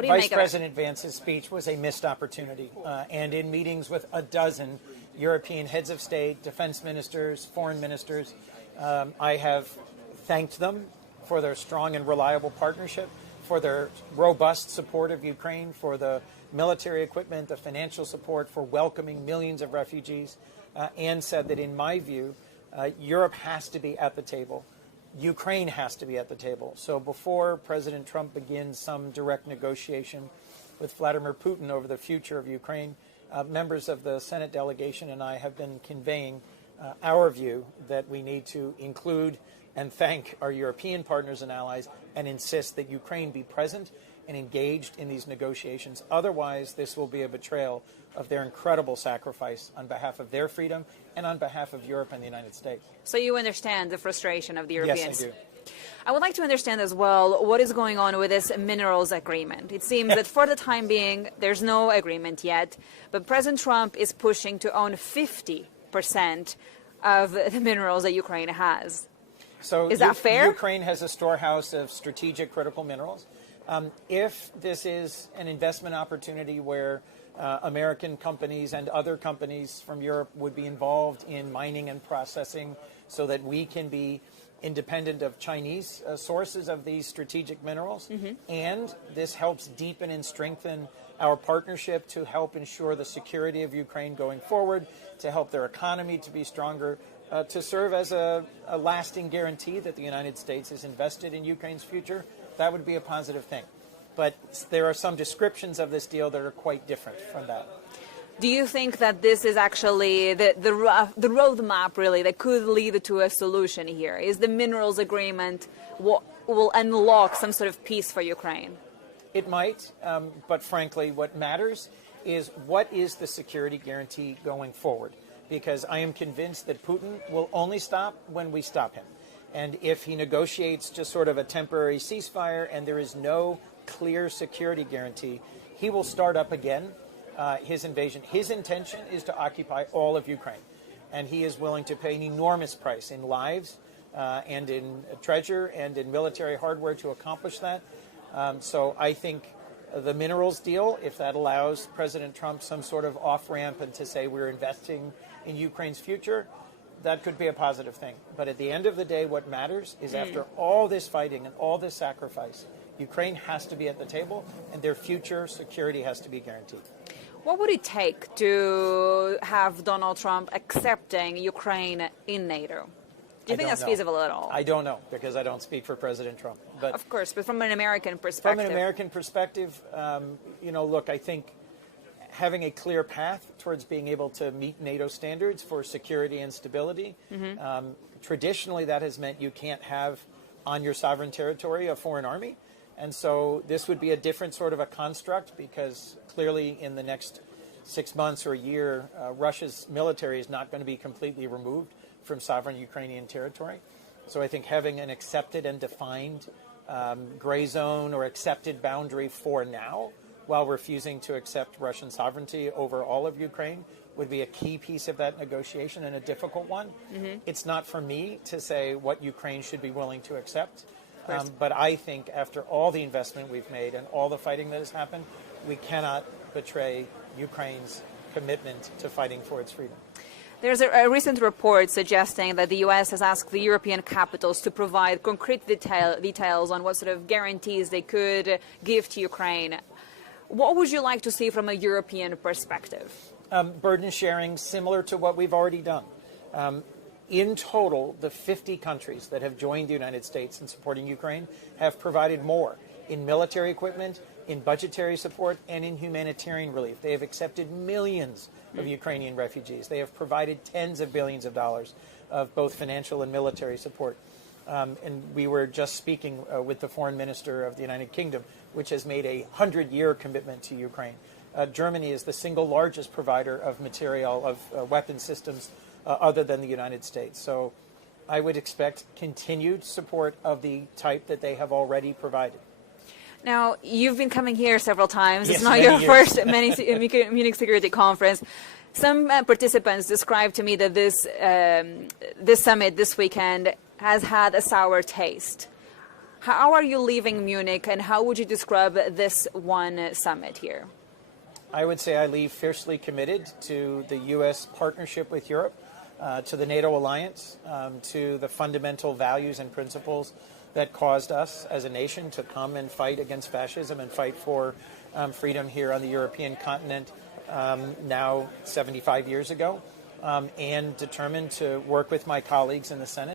What do you make Vice of President Vance's speech was a missed opportunity. And in meetings with a dozen European heads of state, defense ministers, foreign ministers, I have thanked them for their strong and reliable partnership, for their robust support of Ukraine, for the military equipment, the financial support, for welcoming millions of refugees, and said that, in my view, Europe has to be at the table. Ukraine has to be at the table. So before President Trump begins some direct negotiation with Vladimir Putin over the future of Ukraine, members of the Senate delegation and I have been conveying our view that we need to include and thank our European partners and allies and insist that Ukraine be present and engaged in these negotiations. Otherwise, this will be a betrayal of their incredible sacrifice on behalf of their freedom and on behalf of Europe and the United States. So you understand the frustration of the Europeans? Yes, I do. I would like to understand as well what is going on with this minerals agreement. It seems that for the time being, there's no agreement yet, but President Trump is pushing to own 50% of the minerals that Ukraine has. So is that fair? Ukraine has a storehouse of strategic critical minerals. If this is an investment opportunity where American companies and other companies from Europe would be involved in mining and processing so that we can be independent of Chinese sources of these strategic minerals, and this helps deepen and strengthen our partnership to help ensure the security of Ukraine going forward, to help their economy to be stronger, to serve as a lasting guarantee that the United States is invested in Ukraine's future, that would be a positive thing. But there are some descriptions of this deal that are quite different from that. Do you think that this is actually the roadmap, really, that could lead to a solution here? Is the minerals agreement what will unlock some sort of peace for Ukraine? It might, but frankly, what matters is what is the security guarantee going forward? Because I am convinced that Putin will only stop when we stop him. And if he negotiates just sort of a temporary ceasefire and there is no clear security guarantee, he will start up again his invasion. His intention is to occupy all of Ukraine. And he is willing to pay an enormous price in lives and in treasure and in military hardware to accomplish that. So I think the minerals deal, if that allows President Trump some sort of off-ramp and to say we're investing in Ukraine's future, that could be a positive thing. But at the end of the day, what matters is after all this fighting and all this sacrifice, Ukraine has to be at the table and their future security has to be guaranteed. What would it take to have Donald Trump accepting Ukraine in NATO? Do you think that's feasible at all? I don't know, because I don't speak for President Trump. But of course, but from an American perspective. From an American perspective, look, I think having a clear path towards being able to meet NATO standards for security and stability, traditionally that has meant you can't have on your sovereign territory a foreign army. And so this would be a different sort of a construct, because clearly in the next 6 months or a year, Russia's military is not going to be completely removed from sovereign Ukrainian territory. So I think having an accepted and defined gray zone or accepted boundary for now, while refusing to accept Russian sovereignty over all of Ukraine, would be a key piece of that negotiation, and a difficult one. It's not for me to say what Ukraine should be willing to accept. But I think after all the investment we've made and all the fighting that has happened, we cannot betray Ukraine's commitment to fighting for its freedom. There's a recent report suggesting that the U.S. has asked the European capitals to provide concrete details on what sort of guarantees they could give to Ukraine. What would you like to see from a European perspective? Burden sharing similar to what we've already done. In total, the 50 countries that have joined the United States in supporting Ukraine have provided more in military equipment, in budgetary support, and in humanitarian relief. They have accepted millions of Ukrainian refugees. They have provided tens of billions of dollars of both financial and military support. And we were just speaking with the foreign minister of the United Kingdom, which has made a 100-year commitment to Ukraine. Germany is the single largest provider of material, of weapon systems, other than the United States. So I would expect continued support of the type that they have already provided. Now, you've been coming here several times. Yes, it's not your years. first Munich Security Conference. Some participants described to me that this summit this weekend has had a sour taste. How are you leaving Munich, and how would you describe this one summit here? I would say I leave fiercely committed to the U.S. partnership with Europe, to the NATO alliance, to the fundamental values and principles that caused us as a nation to come and fight against fascism and fight for freedom here on the European continent now 75 years ago, and determined to work with my colleagues in the Senate